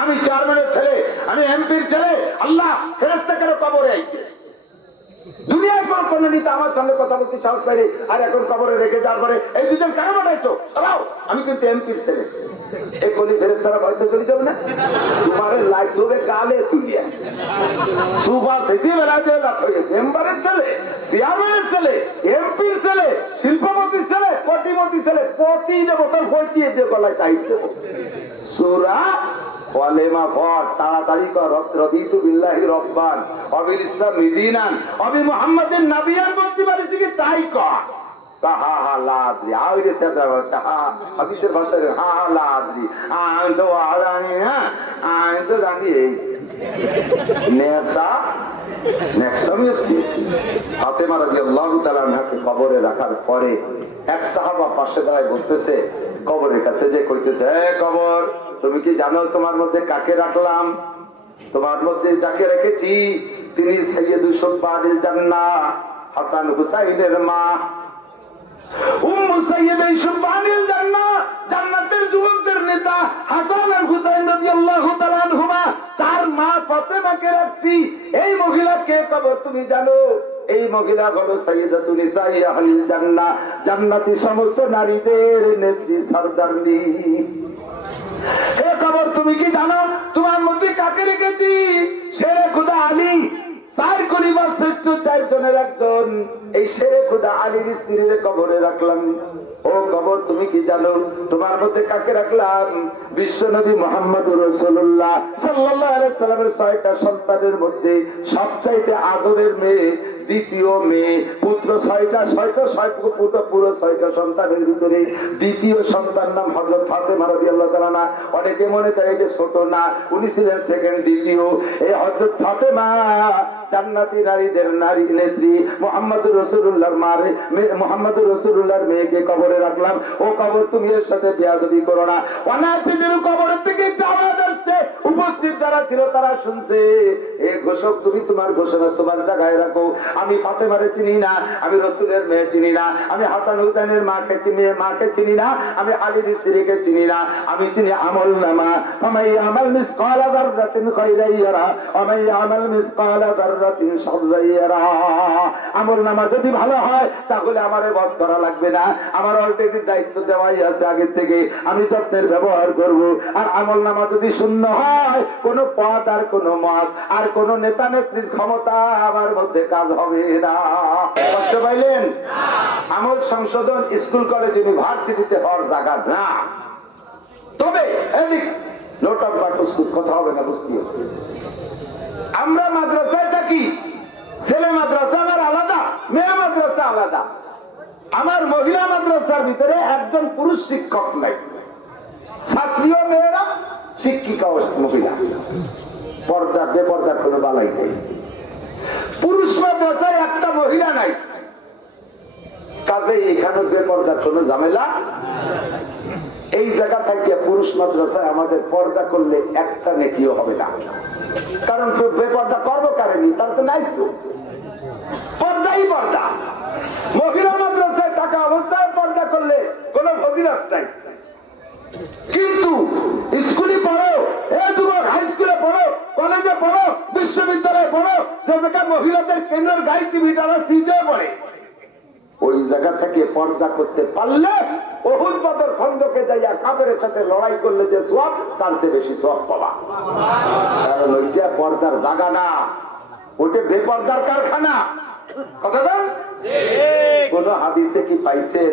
আমি চেয়ারম্যানের ছেলে, আমি এমপির ছেলে, আল্লাহ ফেরেস্তা কেন কবরে আইছে? দুনিয়ার এমপির ছেলে। ছেলে কোটিপতি ছেলে প্রতি দেবো তোর ভোট দিয়ে দিয়ে গলায় দেবো। সুরা ওয়ালেমা ভট, তাড়াতাড়ি কর রদিতু বিল্লাহি রব্বান অবির ইসলাম মিদিনান, অবি মুহাম্মাদের নাবিয়ান বলতে পারিস কি তাই কর। হাদিসের ভাষায় হা হা আমি আলানি হ্যাঁ? আমি তো জানি এই। নেসা কবরে রাখার পরে এক সাহাবা পাশে দাঁড়ায় বলতেছে, কবরের কাছে যে কইতেছে কবর, তুমি কি জানো তোমার মধ্যে কাকে রাখলাম? তোমার মধ্যে যাকে রেখেছি, তিনি সৈয়দ সুব্বাদিল জান্নাহ, হাসান হুসাইনের মা। উম্মু সাইয়্যিদ ইসুবানিল জান্নাহ, জান্নাতের যুবকদের নেতা হাসান আর হুসাইন রাদিয়াল্লাহু তাআলা ফাতেমাকে রাখছি। এই মহিলা কে তুমি জানো? এই মহিলা হলো জান্নাহ। জান্নাতি সমস্ত নারীদের নেত্রী সরদারনি হে খবর তুমি কি জানো? তোমার মধ্যে কাকে রেখেছি? শেরে খুদা আলী। চার শ্রেষ্ঠ চারজনের একজন। এই শেরে খুদা আলীর স্ত্রীর কবরে রাখলাম। ও কবর তুমি কি জানো? তোমার মধ্যে কাকে রাখলাম? বিশ্ব নবী মোহাম্মদ রসুল্লাহ সাল্লামের ছয়টা সন্তানের মধ্যে সবচাইতে আদরের মেয়ে, দ্বিতীয় মেয়ে, পুত্র ছয়টা ছয়টা, ছয় পুত্র, পুরো ছয়টা সন্তানের ভিতরে দ্বিতীয় সন্তান নাম হজরত ফাতেমা রাদিয়াল্লাহু তাআলা না অনেকে মনে করে যে ছোট না, উনি ছিলেন সেকেন্ড দ্বিতীয়। এই হজরত ফাতেমা জান্নাতি নারীদের নারী, নেত্রী মোহাম্মদুর রসুল্লাহর মারে মোহাম্মদুর রসুল্লাহর মেয়েকে কবরে রাখলাম। ও কবর তুমি এর সাথে করো না। কবরের থেকে আওয়াজ আসছে। উপস্থিত যারা ছিল তারা শুনছে, এ ঘোষক, তুমি তোমার ঘোষণা তোমার জায়গায় রাখো। আমি ফাতেমারে চিনি না, আমি রসুলের মেয়ে চিনি না, আমি হাসান হুসেনের মাকে চিনি মাকে চিনি না, আমি আলীর স্ত্রীকে চিনি না। আমি চিনি আমল নামা। আমাই আমল মিসকালা দাররাতিন খাইরাইয়ারা আমাই আমল মিসকালা দাররাতিন শাররাইয়ারা আমল নামা যদি ভালো হয়, তাহলে আমারে বস করা লাগবে না। আমার অলরেডি দায়িত্ব দেওয়াই আছে আগে থেকে। আমি যত্নের ব্যবহার করব। আর আমল নামা যদি শূন্য হয়, কোন পদ আর কোন মত। আর কোন নেতা নেত্রীর ক্ষমতা আমার মধ্যে কাজ হবে না। কষ্ট পাইলেন? আমল সংশোধন স্কুল, কলেজ, ইউনিভার্সিটিতে হওয়ার জায়গা না। তবে নোট অফ কথা হবে না, বুঝতে আমরা মাদ্রাসায় থাকি। ছেলে মাদ্রাসা আমার আলাদা, মেয়ে মাদ্রাসা আলাদা। আমার মহিলা মাদ্রাসার ভিতরে একজন পুরুষ শিক্ষক নাই। ছাত্রীয় মেয়েরা, শিক্ষিকাও মহিলা। পর্দা বেপর্দার কোনো বালাই নেই। পুরুষ মাদ্রাসায় একটা মহিলা নাই। কাজে এখানে বেপর্দার কোনো ঝামেলা এই জায়গা থেকে পুরুষ মাদ্রাসায় আমাদের পর্দা করলে একটা নেতিও হবে না। কারণ কেউ বেপর্দা করব কারেনি তার তো তো। পর্দাই পর্দা। মহিলা মাদ্রাসায় থাকা অবস্থায় পর্দা করলে কোনো ফজিলাত নাই। কিন্তু স্কুলে পড়ো, এ যুবক হাই স্কুলে পড়ো কলেজে পড়ো, বিশ্ববিদ্যালয়ে পড়ো, যে জায়গায় মহিলাদের কেন্দ্রের গাড়ি টিভি তারা সিজে পড়ে, ওই জায়গা থেকে পর্দা করতে পারলে অহুল বদর খন্ডকে যাইয়া কাপের সাথে লড়াই করলে যে সব তার চেয়ে বেশি সব পাবা কারণ ওইটা পর্দার জায়গা না। ওইটা বেপর্দার কারখানা। কোন হাদিসে কি পাইছেন?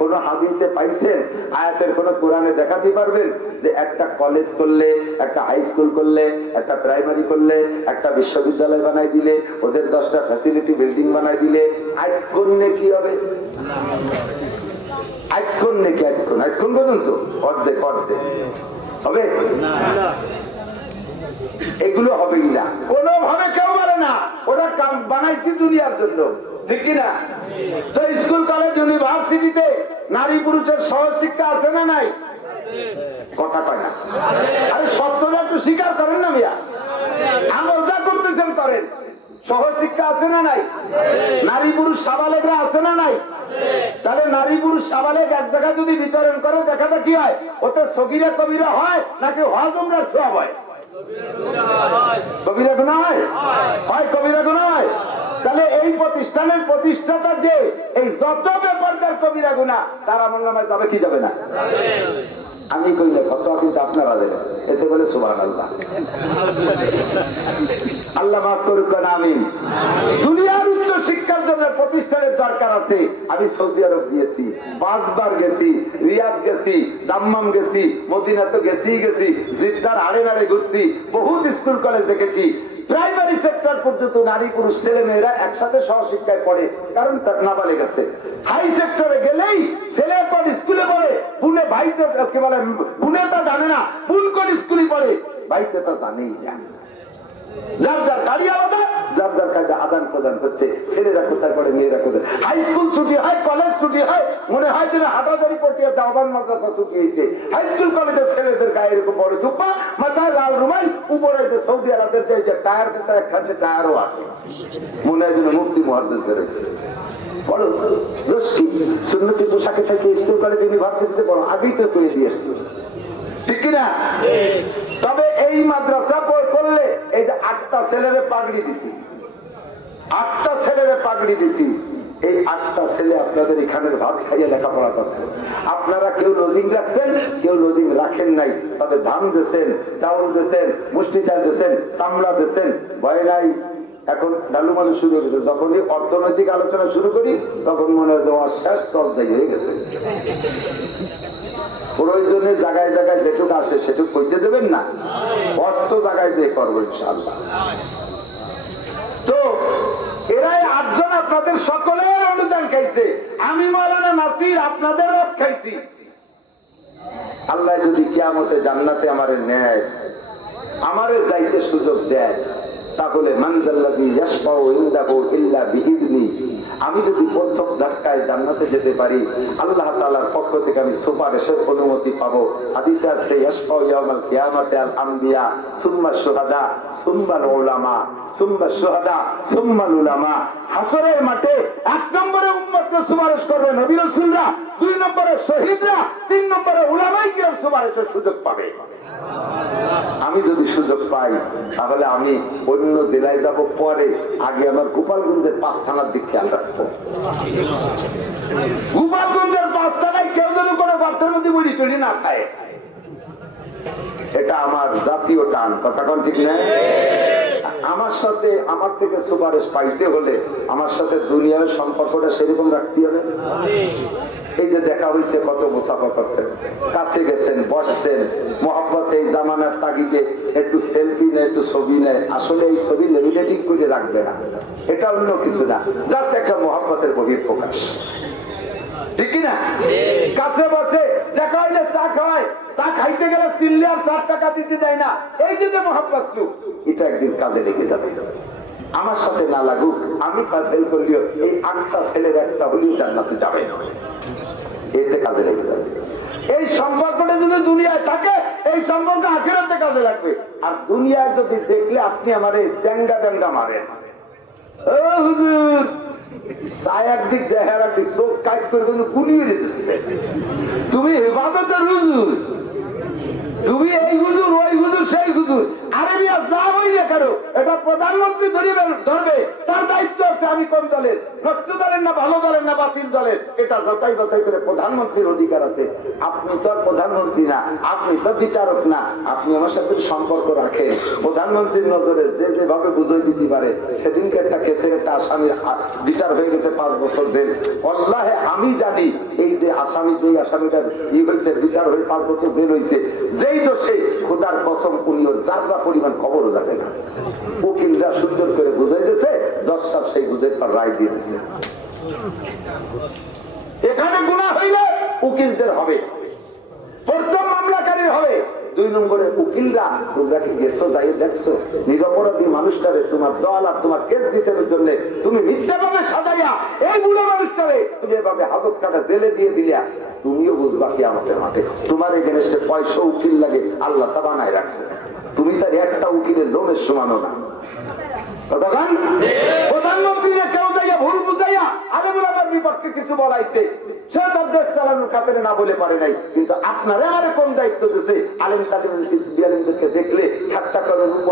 কোন হাদিসে পাইছেন? আয়াতের কোন কোরআনে দেখাতে পারবেন? যে একটা কলেজ করলে, একটা হাই স্কুল করলে, একটা প্রাইমারি করলে, একটা বিশ্ববিদ্যালয় বানাই দিলে, ওদের দশটা ফ্যাসিলিটি বিল্ডিং বানাই দিলে, আজ করলে কি হবে? আইক্ষণ নাকি আইক্ষণ আইক্ষণ পর্যন্ত? অর্ধেক অর্ধেক। হবে? এগুলো হবেই না। কোনোভাবে কেউ পারে না। ওরা কাম বানাইছি দুনিয়ার জন্য। ঠিক তো স্কুল কলেজ ইউনিভার্সিটিতে নারী পুরুষের সহশিক্ষা আছে না নাই? কথা কয় না। আরে সত্যটা একটু স্বীকার করেন না মিয়া। আমল যা করতেছেন করেন। সহশিক্ষা আছে আছে না নাই? নারী পুরুষ সাবালেকরা আছে না নাই? তাহলে নারী পুরুষ সাবালেক এক জায়গায় যদি বিচরণ করে, দেখা যায় কি হয়? ওতে সগিরা কবিরা হয় নাকি হজমরা সব হয়? কবিরা গুণা হয়? তাহলে এই প্রতিষ্ঠানের প্রতিষ্ঠাতা যে কবিরা তার আমল যাবে কি যাবে না? আমি কই না কত কিন্তু আপনারা দেবেন এতে বলে সুবাহ আল্লাহ আল্লাহ মাফ করুক আমি দুনিয়ার উচ্চ শিক্ষার জন্য প্রতিষ্ঠানের দরকার আছে। আমি সৌদি আরব গিয়েছি পাঁচবার গেছি, রিয়াদ গেছি, দাম্মাম গেছি মদিনা তো গেছি গেছি, জিদ্দার আড়ে নাড়ে ঘুরছি, বহুত স্কুল কলেজ দেখেছি। প্রাইমারি সেক্টর পর্যন্ত নারী, পুরুষ, ছেলে মেয়েরা একসাথে সহশিক্ষায় পড়ে, কারণ তার নাবালে গেছে হাই সেক্টরে গেলেই ছেলে পর স্কুলে পড়ে, বুনে ভাই বলে, বুনে তা জানে না বুন কোন স্কুলে পড়ে। ভাইতে তা জানেই না। যার যার গাড়ি আলাদা যার যার কাজে আদান প্রদান হচ্ছে ছেলেরা কোথায় পড়ে মেয়েরা কোথায় হাই স্কুল ছুটি হয় কলেজ ছুটি হয় মনে হয় যেন হাটাদারি পটিয়া দাওয়ান মাদ্রাসা ছুটি হয়েছে। হাই স্কুল কলেজের ছেলেদের গায়ে এরকম বড় জুব্বা মাথায় লাল রুমাই উপরে যে সৌদি আরবের যে টায়ার পেছনে একখানে টায়ারও আছে। মনে হয় যেন মুক্তি মহাদেশ বেরোচ্ছে। বলো কি সুন্নতি পোশাকে থেকে স্কুল কলেজ ইউনিভার্সিটিতে বড় আগেই তো তৈরি এসছে ঠিক কিনা? তবে এই মাদ্রাসা পড়লে এই যে আটটা ছেলেরে পাগড়ি দিছি। আটটা ছেলেরে পাগড়ি দিছি। এই আটটা ছেলে আপনাদের এখানের ভাত খাইয়ে লেখাপড়া করছে। আপনারা কেউ লজিং রাখছেন, কেউ লজিং রাখেন নাই। তবে ধান দিয়েছেন চাউল দিয়েছেন মুষ্টি চাল দিয়েছেন চামড়া দিয়েছেন ভয় নাই। এখন ডালু মানুষ শুরু হয়েছে যখনই অর্থনৈতিক আলোচনা শুরু করি, তখন মনে হয় শেষ জায়গায় হয়ে গেছে। প্রয়োজনে জায়গায় জায়গায় যেটুকু আসে সেটুকু কইতে দেবেন না। অস্ত জায়গায় দিয়ে করব ইনশাল্লাহ তো এরাই আটজন আপনাদের সকলের খাইছে। আমি আপনাদের খাইছি। আল্লাহ যদি কিয়ামতে জান্নাতে আমারে নেয়, আমারে যাইতে সুযোগ দেয়। তাহলে আমি যদি প্রথম ধাক্কায় জান্নাতে যেতে পারি, আল্লাহ তাআলার পক্ষ থেকে আমি সুপারিশের অনুমতি পাবো। হাদিসে আছে ইয়াসফাউ ইয়াউমাল কিয়ামাতে উলামা হাসরের মাঠে এক নম্বরে উম্মতকে সুপারিশ করবে নবী রাসূলরা, দুই নম্বরে শহীদরা, তিন নম্বরে উলামাই কিরাম সুপারিশের সুযোগ পাবে। আমি যদি সুযোগ পাই, তাহলে আমি অন্য জেলায় যাব পরে আগে আমার গোপালগঞ্জের পাঁচ থানার দিক খেয়াল রাখব। গোপালগঞ্জের পাঁচ থানায় কেউ যদি কোনো গর্তের মধ্যে মুড়ি টুড়ি না খায়, এটা আমার জাতীয় টান। কথা কোন ঠিক না? আমার সাথে আমার থেকে সুপারিশ পাইতে হলে আমার সাথে দুনিয়ার সম্পর্কটা সেরকম রাখতে হবে। এই যে দেখা হয়েছে কত মুসাফা করছেন, কাছে গেছেন, বসছেন মোহাম্মত এই জামানার তাগিদে একটু সেলফি নেয়, একটু ছবি নেয়, আসলে এই ছবি লেমিনেটিং করে রাখবে না। এটা অন্য কিছু না, জাস্ট একটা মোহাম্মতের বহির প্রকাশ ঠিক না? কাছে বসে চা খাওয়ায় চা খাইতে গেলে চিল্লে আর চার টাকা দিতে দেয় না। এই যে যে চুপ এটা একদিন কাজে লেগে যাবে। আমার সাথে না লাগুক, আমি ফেল করলেও এই আটটা ছেলের একটা হলেও জান্নাতে যাবে এতে কাজে লেগে যাবে। এই সম্পর্কটা যদি দুনিয়ায় থাকে, এই সম্পর্ক আখেরাতে কাজে লাগবে। আর দুনিয়ায় যদি দেখলে আপনি আমার এই চ্যাঙ্গা ব্যাঙ্গা মারেন তুমি হেফাজতের হুজুর। তুমি এই হুজুর, ওই হুজুর, সেই হুজুর। আরে মিয়া যা এটা প্রধানমন্ত্রী ধরিবে ধরবে। তার দায়িত্ব আছে আমি দলের? দলের না ভালো দলের না বাতিল দলের? এটা যাচাই বাছাই করে প্রধানমন্ত্রীর অধিকার আছে। আপনি তো প্রধানমন্ত্রী না, আপনি তো বিচারক না। আপনি আমার সাথে সম্পর্ক রাখেন। প্রধানমন্ত্রীর নজরে যে যেভাবে বুঝিয়ে দিতে পারে, সেদিনকে একটা কেসের একটা আসামির বিচার হয়ে গেছে পাঁচ বছর জেল। অল্লাহে আমি জানি, এই যে আসামি, যেই আসামিটার ই হয়েছে, বিচার হয়ে পাঁচ বছর জেল হয়েছে। যেই দোষে খোদার কসম উনিও যারবা পরিমাণ খবরও যাবে না। উকিলরা সুন্দর করে বুঝাইতেছে, জজ সাহেব সেই বুঝে তার রায় দিয়ে দিছে এখানে গুণা হইলে উকিলদের হবে। প্রথম মামলাকারীর হবে। দুই নম্বরে উকিলরা, তোমরা কি গেছো, যাই দেখছ? নিরপরাধী মানুষটারে তোমার দল আর তোমার কেস জিতের জন্য তুমি মিথ্যাভাবে সাজাইয়া, এই বুড়ো মানুষটারে তুমি এভাবে হাজত কাটা জেলে দিয়ে দিলিয়া তুমিও বুঝবা কি আমাদের মাঠে। তোমার এখানে সে পয়সা উকিল লাগে আল্লাহ তা বানায় রাখছে। তুমি তার একটা উকিলের লোনের সমানও না। প্রধানমন্ত্রী বুঝাইয়া আলেমুল আমার বিপক্ষে কিছু বলাইছে। চালানোর না বলে পারে নাই। কিন্তু আপনারা আমার কোন দায়িত্ব দিছে? আলেম তালিম দেখলে ঠাট্টা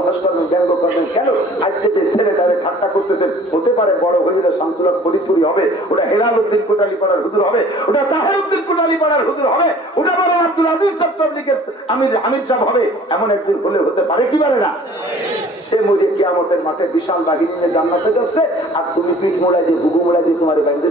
উপহাস করবেন, ব্যঙ্গ করবেন, কেন? আজকে যে ছেলেটারে ঠাট্টা করতেছেন, হতে পারে বড় হলিরা শামসুল্লাহ ফরিদপুরি হবে, ওটা হেলাল উদ্দিন কোটালি পাড়ার হুজুর হবে, ওটা তাহের উদ্দিন কোটালি পাড়ার হুজুর হবে, ওটা বড় আব্দুল আজিজ চট্টগ্রামের আমির আমির সাহেব হবে, এমন একদিন হলে হতে পারে কি পারে না? সে মরে কিয়ামতের মাঠে বিশাল বাহিনী নিয়ে জান্নাতে যাচ্ছে, আর তুমি পিঠ মোড়া দিয়ে বুকু মোড়া দিয়ে তোমার ব্যাংকে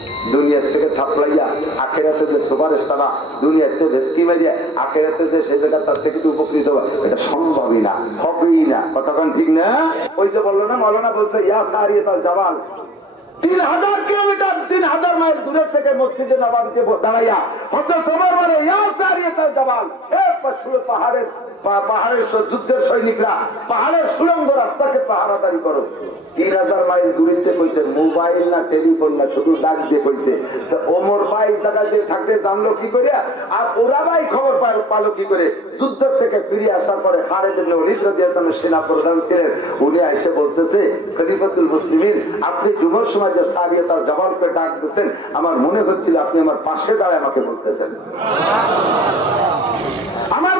দুনিয়ার থেকে থাপলাইয়া আখেরাতে যে সুপারিশ তারা দুনিয়ার থেকে ভেসকি মারিয়া আখেরাতে যে সেই জায়গা তার থেকে উপকৃত হবে এটা সম্ভবই না, হবেই না। কতক্ষণ ঠিক না? ওই যে বলল না, মৌলানা বলছে, ইয়া সারিয়ে তার জবান তিন হাজার কিলোমিটার, তিন হাজার মাইল দূরের থেকে মসজিদে নবাবিতে দাঁড়াইয়া হত তোমার বলে, ইয়া সারিয়ে তার জবান এ পাহাড়ের পাহাড়ের যুদ্ধের সৈনিকরা পাহাড়ের সুরঙ্গ রাস্তাকে পাহারাদারি করো। তিন হাজার মাইল দূরিতে কইছে, মোবাইল না টেলিফোন না, শুধু ডাক দিয়ে কইছে। ওমর ভাই জায়গা থাকলে জানলো কি করে আর ওরা ভাই খবর পাল- কি করে? যুদ্ধ থেকে ফিরে আসার পরে রাদিয়াল্লাহু সেনা প্রধান ছিলেন। উনি এসে বলতেছে, খলিফাতুল মুসলিমিন, আপনি যুবর সময় যে সারিয়ে তার জবানকে ডাক দিচ্ছেন আমার মনে হচ্ছিল আপনি আমার পাশে দাঁড়ায় আমাকে বলতেছেন। আমার